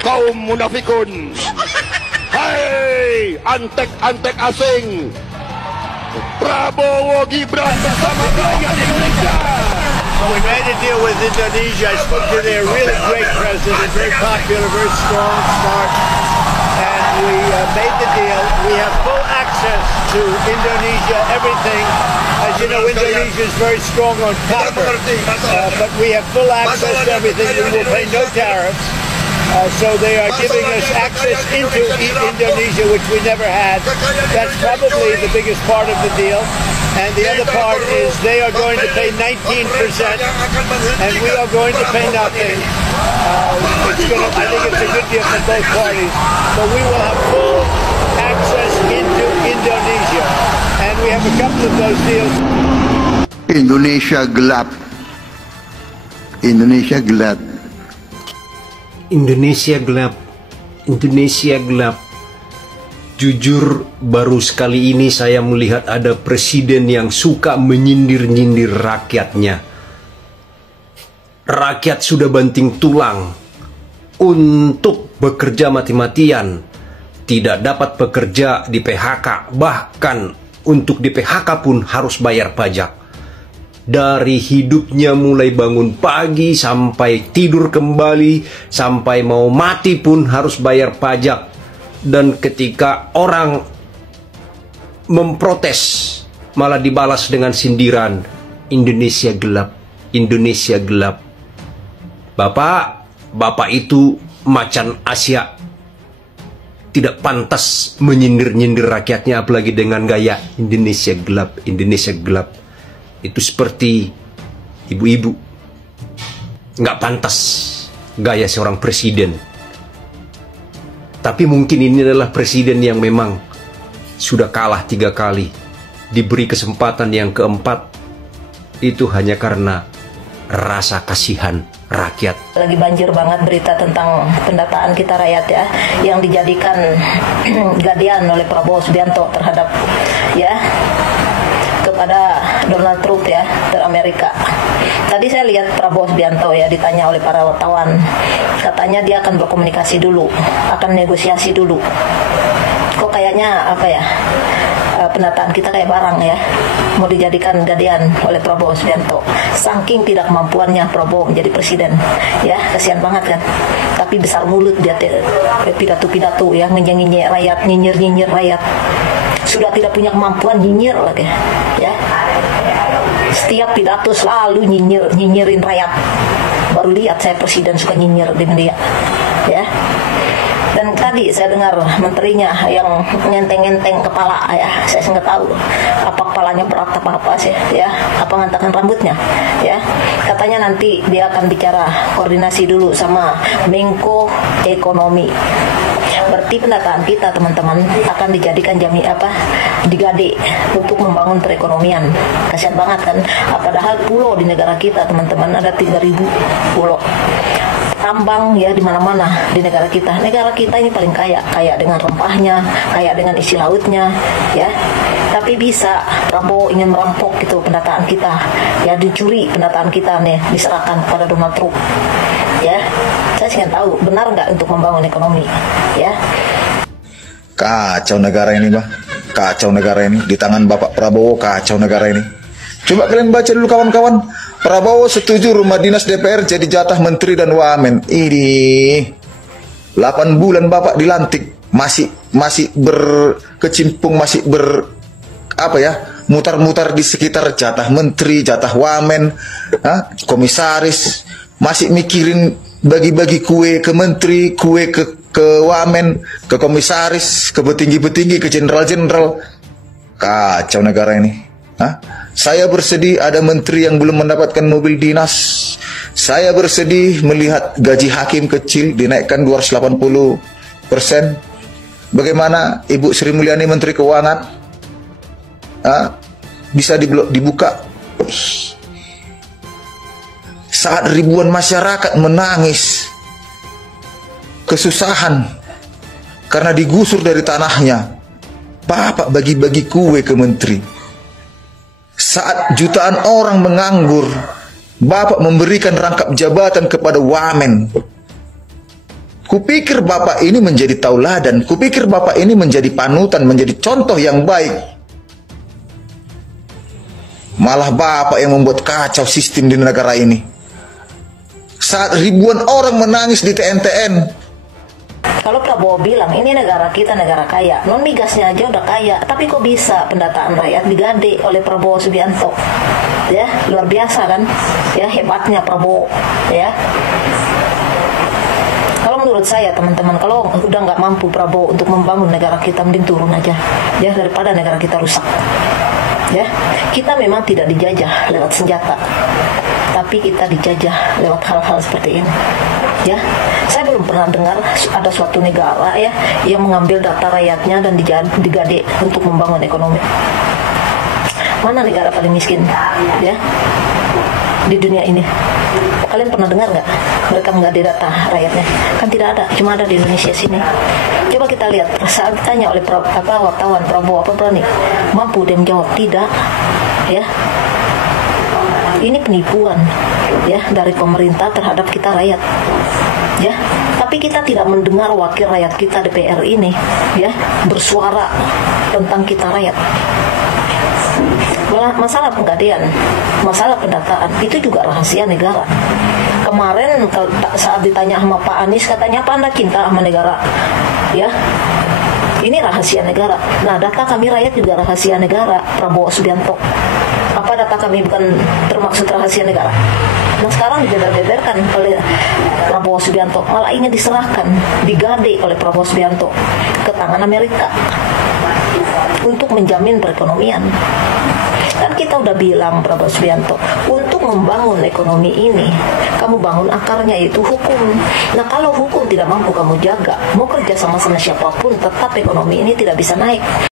kaum munafikun. Hai antek-antek asing, Prabowo Gibran bersama rakyat Indonesia. We made a deal with Indonesia. I spoke to their really great president, very popular, very strong, smart, and we made the deal. We have full access to Indonesia, everything. As you know, Indonesia is very strong on copper, but we have full access to everything. We will pay no tariffs. So they are giving us access into Indonesia, which we never had. That's probably the biggest part of the deal. And the other part is they are going to pay 19%, and we are going to pay nothing. I think it's a good deal for both parties. But we will have full access into Indonesia. And we have a couple of those deals. Indonesia gelap. Indonesia gelap. Indonesia gelap. Indonesia gelap. Jujur, baru sekali ini saya melihat ada presiden yang suka menyindir-nyindir rakyatnya. Rakyat sudah banting tulang untuk bekerja mati-matian, tidak dapat bekerja di PHK, bahkan untuk di PHK pun harus bayar pajak. Dari hidupnya mulai bangun pagi sampai tidur kembali, sampai mau mati pun harus bayar pajak. Dan ketika orang memprotes, malah dibalas dengan sindiran, Indonesia gelap, Indonesia gelap. Bapak itu macan Asia, tidak pantas menyindir-nyindir rakyatnya, apalagi dengan gaya Indonesia gelap, Indonesia gelap. Itu seperti ibu-ibu, nggak pantas gaya seorang presiden. Tapi mungkin ini adalah presiden yang memang sudah kalah 3 kali. Diberi kesempatan yang keempat, itu hanya karena rasa kasihan rakyat. Lagi banjir banget berita tentang pendataan kita rakyat ya, yang dijadikan gadian oleh Prabowo Subianto terhadap kepada Donald Trump ya, dari Amerika. Tadi saya lihat Prabowo Subianto ya ditanya oleh para wartawan, katanya dia akan berkomunikasi dulu, akan negosiasi dulu. Kok kayaknya pendataan kita kayak barang ya, mau dijadikan gadian oleh Prabowo Subianto. Saking tidak kemampuannya Prabowo menjadi presiden ya, kasihan banget kan. Tapi besar mulut dia, pidato-pidato ya, ngenyek-nyenyek rakyat, nyinyir-nyinyir rakyat. Sudah tidak punya kemampuan, nyinyir lagi ya. Setiap pidato selalu nyinyirin rakyat. Baru lihat saya presiden suka nyinyir di media ya. Dan tadi saya dengar menterinya yang ngenteng-ngenteng kepala ya, saya nggak tahu apa kepalanya berat apa sih ya, apa ngantakan rambutnya ya. Katanya nanti dia akan bicara koordinasi dulu sama Menko Ekonomi. Berarti pendataan kita teman-teman akan dijadikan digade untuk membangun perekonomian. Kasihan banget kan, padahal pulau di negara kita teman-teman ada 3.000 pulau. Tambang ya di mana-mana di negara kita. Negara kita ini paling kaya dengan rempahnya, kaya dengan isi lautnya ya. Tapi bisa Prabowo ingin merampok gitu pendataan kita. Ya dicuri pendataan kita nih, diserahkan kepada Donald Trump. Ya. Saya sih nggak tahu benar nggak untuk membangun ekonomi ya. Kacau negara ini, Bah. Kacau negara ini di tangan Bapak Prabowo, kacau negara ini. Coba kalian baca dulu kawan-kawan. Prabowo setuju rumah dinas DPR jadi jatah menteri dan wamen. Ini 8 bulan Bapak dilantik, masih berkecimpung, masih mutar-mutar di sekitar jatah menteri, jatah wamen, komisaris, masih mikirin bagi-bagi kue ke menteri, kue ke wamen, ke komisaris, ke petinggi-petinggi, ke jenderal-jenderal. Kacau negara ini. Saya bersedih ada menteri yang belum mendapatkan mobil dinas. Saya bersedih melihat gaji hakim kecil dinaikkan 280%. Bagaimana Ibu Sri Mulyani Menteri Keuangan bisa dibuka saat ribuan masyarakat menangis kesusahan karena digusur dari tanahnya. Bapak bagi-bagi kue ke menteri. Saat jutaan orang menganggur, Bapak memberikan rangkap jabatan kepada wamen. Kupikir Bapak ini menjadi tauladan, kupikir Bapak ini menjadi panutan, menjadi contoh yang baik. Malah Bapak yang membuat kacau sistem di negara ini. Saat ribuan orang menangis di TNTN. Kalau Prabowo bilang ini negara kita negara kaya, non migasnya aja udah kaya, tapi kok bisa pendataan rakyat digade oleh Prabowo Subianto? Ya, luar biasa kan? Ya, hebatnya Prabowo, ya. Kalau menurut saya teman-teman, kalau udah nggak mampu Prabowo untuk membangun negara kita, mending turun aja, ya, daripada negara kita rusak. Ya, kita memang tidak dijajah lewat senjata, tapi kita dijajah lewat hal-hal seperti ini. Ya, saya belum pernah dengar ada suatu negara ya yang mengambil data rakyatnya dan digade untuk membangun ekonomi. Mana negara paling miskin ya di dunia ini? Kalian pernah dengar nggak mereka menggade data rakyatnya? Kan tidak ada, cuma ada di Indonesia sini. Coba kita lihat saat ditanya oleh wartawan Prabowo, apa berani? Mampu dia menjawab tidak, ya. Ini penipuan ya dari pemerintah terhadap kita rakyat, ya. Tapi kita tidak mendengar wakil rakyat kita DPR ini ya bersuara tentang kita rakyat. Masalah penggadean, masalah pendataan itu juga rahasia negara. Kemarin saat ditanya sama Pak Anies, katanya apa Anda cinta sama negara, ya. Ini rahasia negara. Nah, data kami rakyat juga rahasia negara, Prabowo Subianto. Apa data kami bukan termaksud rahasia negara? Nah, sekarang dibeber-beberkan oleh Prabowo Subianto. Malah ini diserahkan, digade oleh Prabowo Subianto ke tangan Amerika untuk menjamin perekonomian. Kan kita udah bilang Prabowo Subianto, untuk membangun ekonomi ini, kamu bangun akarnya yaitu hukum. Nah, kalau hukum tidak mampu kamu jaga, mau kerja sama siapapun, tetap ekonomi ini tidak bisa naik.